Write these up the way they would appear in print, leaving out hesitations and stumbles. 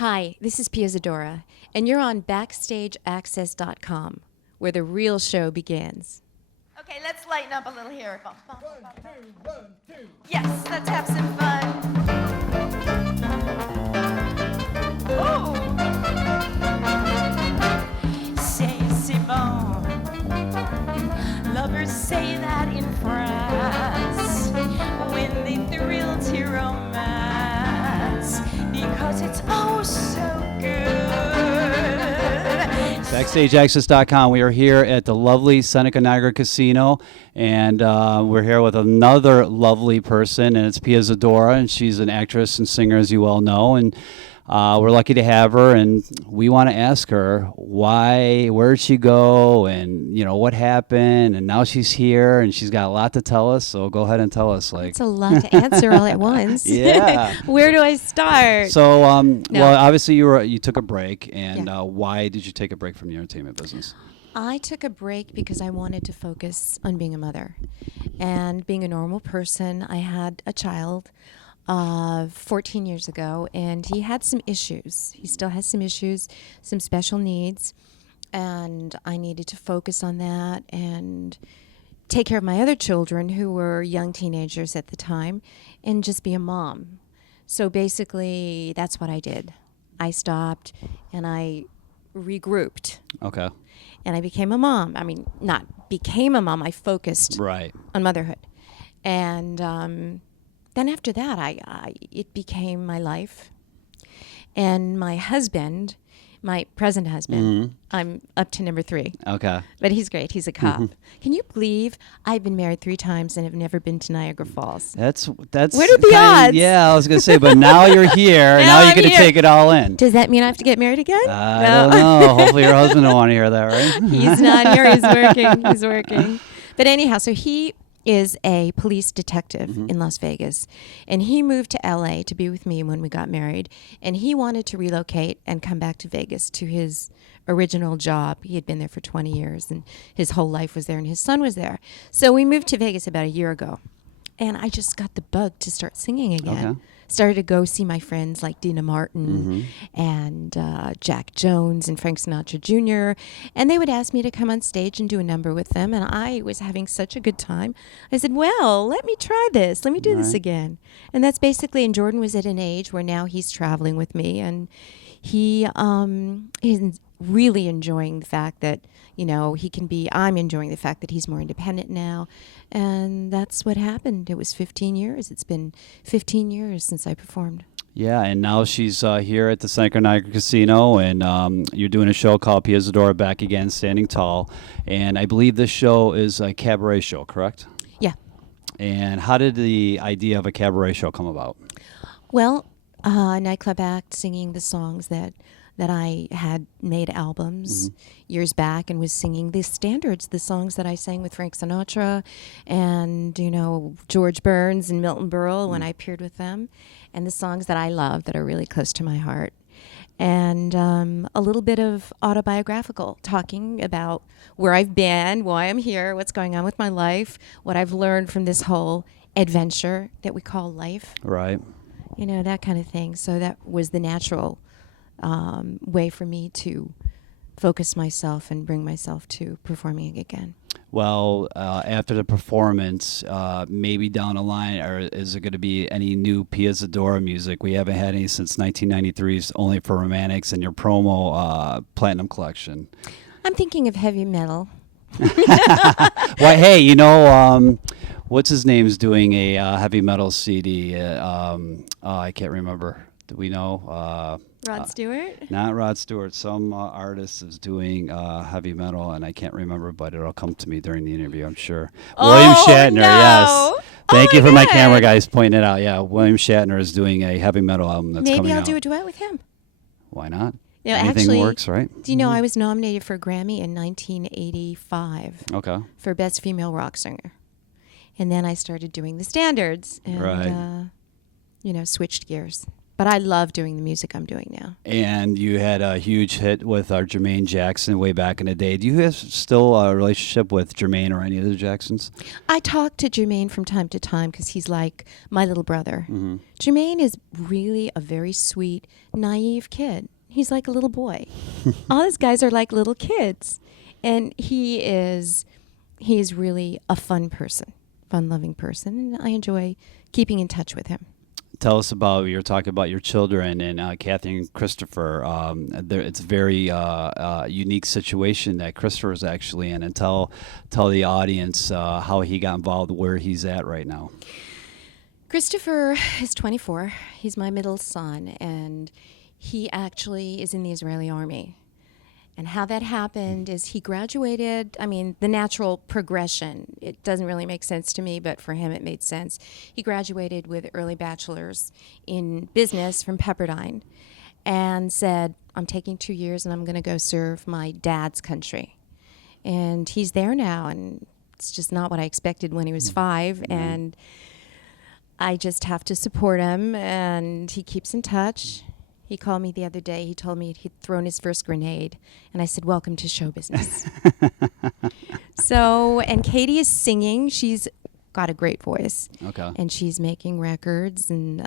Hi, this is Pia Zadora, and you're on BackstageAxxess.com, where the real show begins. Okay, let's lighten up a little here. Bum, bum, bum, bum. Yes, let's have some fun. Ooh. C'est bon. Lovers say that in France when they thrill to romance because it's oh so good. BackstageAxxess.com. We are here at the lovely Seneca Niagara Casino, and we're here with another lovely person, and it's Pia Zadora, and she's an actress and singer, as you well know, and we're lucky to have her, and we want to ask her where'd she go, and what happened, and now she's here, and she's got a lot to tell us. So go ahead and tell us. It's a lot to answer all at once. Yeah. Where do I start? So, well, obviously you took a break, and why did you take a break from the entertainment business? I took a break because I wanted to focus on being a mother and being a normal person. I had a child 14 years ago, and he had some issues. He still has some issues, some special needs, and I needed to focus on that and take care of my other children who were young teenagers at the time and just be a mom. So basically, that's what I did. I stopped and I regrouped. Okay. And I became a mom. I mean, not became a mom, I focused on motherhood. And then after that, it became my life. And my husband, my present husband, I'm up to number 3. Okay. But he's great. He's a cop. Can you believe I've been married 3 times and have never been to Niagara Falls? That's. What are the odds? Yeah, I was gonna say, but now you're here, and now you're gonna take it all in. Does that mean I have to get married again? I don't know. Hopefully your husband don't want to hear that, right? He's not here. He's working. He's working. But anyhow, so he is a police detective in Las Vegas, and he moved to LA to be with me when we got married, and he wanted to relocate and come back to Vegas to his original job. He had been there for 20 years, and his whole life was there, and his son was there. So we moved to Vegas about a year ago, and I just got the bug to start singing again. Okay. Started to go see my friends like Dina Martin and Jack Jones and Frank Sinatra Jr. And they would ask me to come on stage and do a number with them. And I was having such a good time. I said, well, let me try this. Let me do this again. And that's basically, and Jordan was at an age where now he's traveling with me. And he is really enjoying the fact that, I'm enjoying the fact that he's more independent now. And that's what happened. It was 15 years. It's been 15 years since I performed. Yeah, and now she's here at the Seneca Niagara Casino, and you're doing a show called Pia Zadora Back Again, Standing Tall. And I believe this show is a cabaret show, correct? Yeah. And how did the idea of a cabaret show come about? Well, a nightclub act singing the songs that I had made albums years back and was singing the standards, the songs that I sang with Frank Sinatra and, George Burns and Milton Berle when I appeared with them, and the songs that I love that are really close to my heart. And a little bit of autobiographical, talking about where I've been, why I'm here, what's going on with my life, what I've learned from this whole adventure that we call life. Right. That kind of thing. So that was the natural way for me to focus myself and bring myself to performing again. Well, after the performance, maybe down the line, or is there going to be any new Pia Zadora music? We haven't had any since 1993's Only for Romantics and your promo Platinum Collection. I'm thinking of heavy metal. Well, hey, what's his name's doing a heavy metal CD? I can't remember. Do we know? Rod Stewart? Not Rod Stewart. Some artist is doing heavy metal, and I can't remember, but it'll come to me during the interview, I'm sure. William Shatner, no. yes. Thank you for my God. camera guys pointing it out. Yeah, William Shatner is doing a heavy metal album that's coming out. Maybe I'll do a duet with him. Why not? Anything actually, works, right? Do you know I was nominated for a Grammy in 1985 for Best Female Rock Singer. And then I started doing the standards and, switched gears. But I love doing the music I'm doing now. And you had a huge hit with our Jermaine Jackson way back in the day. Do you have still a relationship with Jermaine or any of the Jacksons? I talk to Jermaine from time to time because he's like my little brother. Jermaine is really a very sweet, naive kid. He's like a little boy. All his guys are like little kids. And he is really a fun person, fun-loving person. And I enjoy keeping in touch with him. Tell us about, you were talking about your children and Kathy and Christopher. It's a very unique situation that Christopher is actually in. And tell the audience how he got involved, where he's at right now. Christopher is 24. He's my middle son, and he actually is in the Israeli army. And how that happened is he graduated. I mean, the natural progression, it doesn't really make sense to me, but for him it made sense. He graduated with early bachelor's in business from Pepperdine and said, I'm taking 2 years and I'm going to go serve my dad's country. And he's there now, and it's just not what I expected when he was 5. And I just have to support him, and he keeps in touch. He called me the other day. He told me he'd thrown his first grenade. And I said, welcome to show business. And Katie is singing. She's got a great voice. Okay. And she's making records and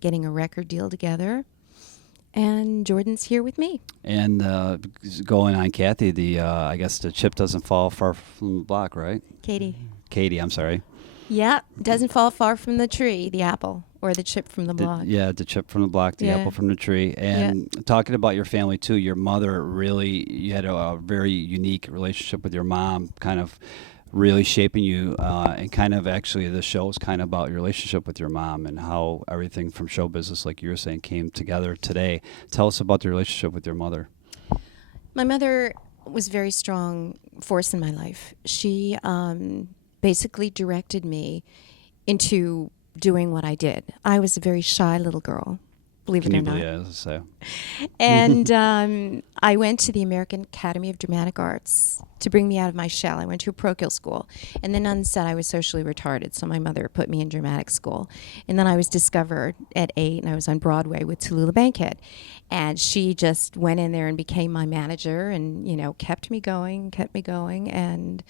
getting a record deal together. And Jordan's here with me. And going on, Kathy, I guess the chip doesn't fall far from the block, right? Katie, I'm sorry. Yeah, doesn't fall far from the tree, the apple, or the chip from the block. The chip from the block, the apple from the tree. And talking about your family, too, your mother really, you had a very unique relationship with your mom, kind of really shaping you. And kind of actually the show is kind of about your relationship with your mom and how everything from show business, like you were saying, came together today. Tell us about the relationship with your mother. My mother was a very strong force in my life. She basically directed me into doing what I did. I was a very shy little girl, believe it or not. Yeah, so. And I went to the American Academy of Dramatic Arts to bring me out of my shell. I went to a parochial school. And the nuns said I was socially retarded, so my mother put me in dramatic school. And then I was discovered at 8, and I was on Broadway with Tallulah Bankhead. And she just went in there and became my manager and, kept me going. And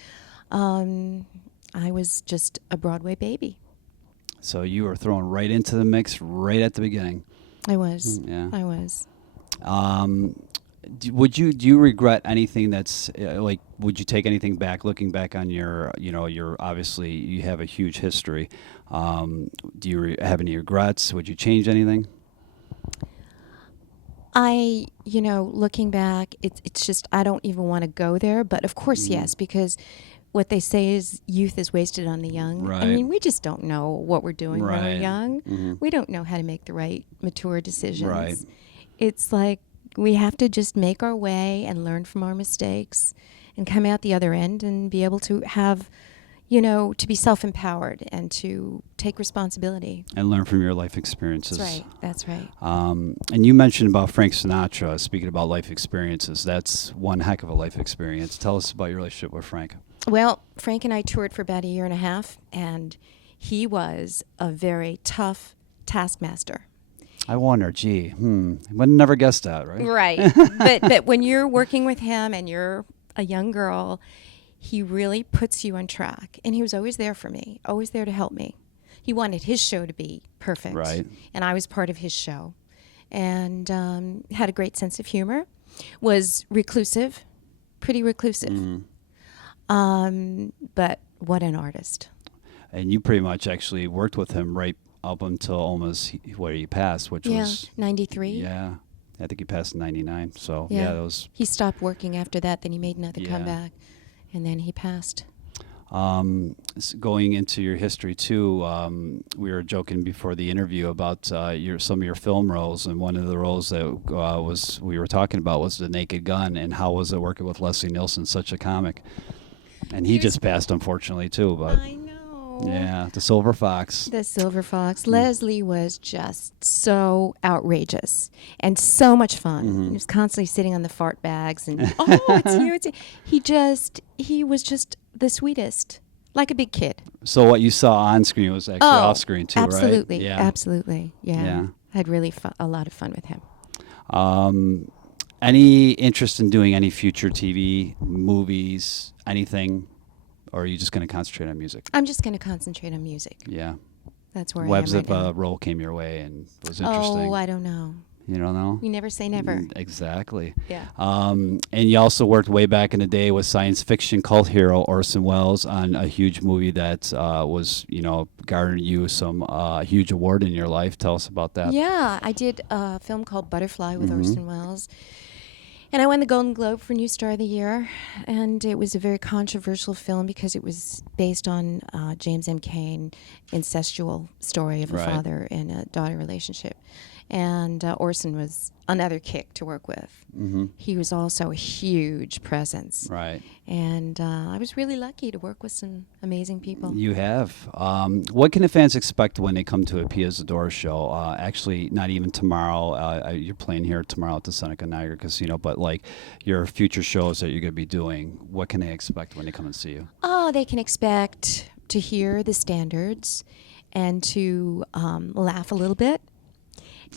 I was just a Broadway baby. So you were thrown right into the mix right at the beginning. I was. Yeah. I was. Do you regret anything that's would you take anything back, looking back on your obviously you have a huge history. Do you have any regrets? Would you change anything? Looking back, it's just, I don't even want to go there, but of course, yes, because what they say is youth is wasted on the young. Right. I mean, we just don't know what we're doing when we're young. Mm-hmm. We don't know how to make the right mature decisions. Right. It's like we have to just make our way and learn from our mistakes and come out the other end and be able to have, to be self-empowered and to take responsibility. And learn from your life experiences. That's right. And you mentioned about Frank Sinatra, speaking about life experiences. That's one heck of a life experience. Tell us about your relationship with Frank. Well, Frank and I toured for about 1.5 years, and he was a very tough taskmaster. I wonder, I would never guess that, right? Right. but when you're working with him and you're a young girl, he really puts you on track. And he was always there for me, always there to help me. He wanted his show to be perfect. Right. And I was part of his show. And had a great sense of humor, was reclusive, pretty reclusive. Mm-hmm. But what an artist. And you pretty much actually worked with him right up until almost where he passed, which was 93. Yeah, I think he passed in 99. So that was. He stopped working after that. Then he made another comeback, and then he passed. Going into your history too, we were joking before the interview about some of your film roles, and one of the roles that we were talking about was The Naked Gun, and how was it working with Leslie Nielsen, such a comic, and he just passed unfortunately too. But I know. Yeah, the Silver Fox. The Silver Fox. Leslie was just so outrageous and so much fun. Mm-hmm. He was constantly sitting on the fart bags and, it's here. He was just the sweetest, like a big kid. So what you saw on screen was actually off screen too, absolutely, right? Absolutely. Yeah. had really a lot of fun with him. Any interest in doing any future TV, movies, anything? Or are you just going to concentrate on music? I'm just going to concentrate on music. Yeah. That's where Webs I am if right a now. role came your way and was interesting. Oh, I don't know. You don't know? You never say never. Exactly. Yeah. And you also worked way back in the day with science fiction cult hero Orson Welles on a huge movie that was, garnered you some huge award in your life. Tell us about that. Yeah, I did a film called Butterfly with Orson Welles. And I won the Golden Globe for New Star of the Year. And it was a very controversial film because it was based on James M. Cain incestual story of a Right. father and a daughter relationship. And Orson was another kick to work with. Mm-hmm. He was also a huge presence. Right. And I was really lucky to work with some amazing people. You have. What can the fans expect when they come to a Pia Zadora show? Actually, not even tomorrow. You're playing here tomorrow at the Seneca Niagara Casino, but like your future shows that you're going to be doing, what can they expect when they come and see you? Oh, they can expect to hear the standards and to laugh a little bit.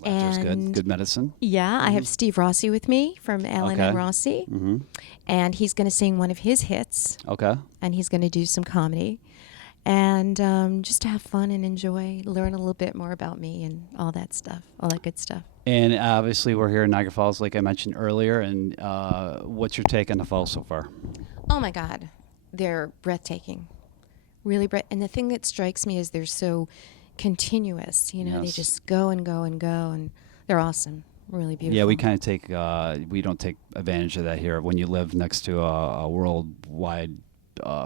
Laughter's And good medicine. yeah, I have Steve Rossi with me from Alan Okay. and Rossi, Mm-hmm. and he's going to sing one of his hits, Okay. and he's going to do some comedy, and just to have fun and enjoy, learn a little bit more about me and all that stuff, all that good stuff. And obviously, we're here in Niagara Falls, like I mentioned earlier. And what's your take on the falls so far? Oh my God, they're breathtaking, really. And the thing that strikes me is they're so continuous. They Yes. just go and go and go, and they're awesome, really beautiful. Yeah, we kind of take we don't take advantage of that here. When you live next to a worldwide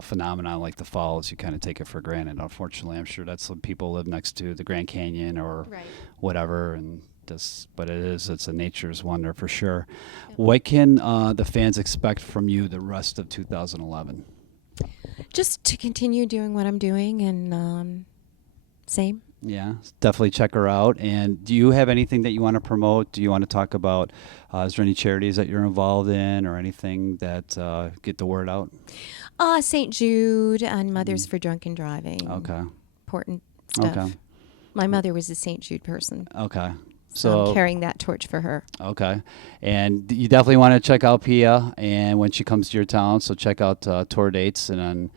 phenomenon like the falls, you kind of take it for granted. Unfortunately, I'm sure that's what people live next to the Grand Canyon or Right. whatever, and but it's a nature's wonder for sure. Yeah. What can the fans expect from you the rest of 2011? Just to continue doing what I'm doing, and same. Yeah, definitely check her out. And do you have anything that you want to promote? Do you want to talk about, is there any charities that you're involved in or anything that get the word out? St. Jude and Mothers for Drunken Driving. Okay. Important stuff. Okay. My mother was a St. Jude person. Okay. So I'm carrying that torch for her. Okay. And you definitely want to check out Pia and when she comes to your town. So check out tour dates. And then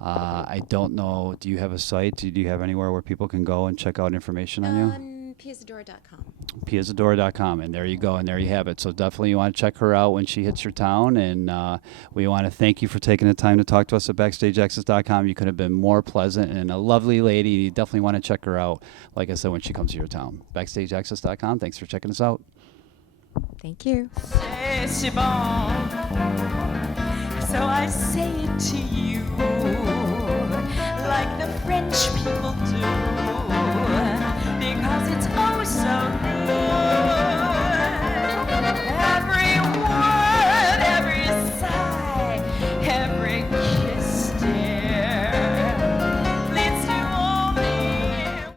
I don't know, do you have a site? Do you have anywhere where people can go and check out information on you? PiaZadora.com. PiaZadora.com. And there you go. And there you have it. So definitely you want to check her out when she hits your town. And we want to thank you for taking the time to talk to us at BackstageAxxess.com. You could have been more pleasant and a lovely lady. You definitely want to check her out, like I said, when she comes to your town. BackstageAxxess.com. Thanks for checking us out. Thank you. C'est bon. So I say it to you like the French people do, because it's oh so neat.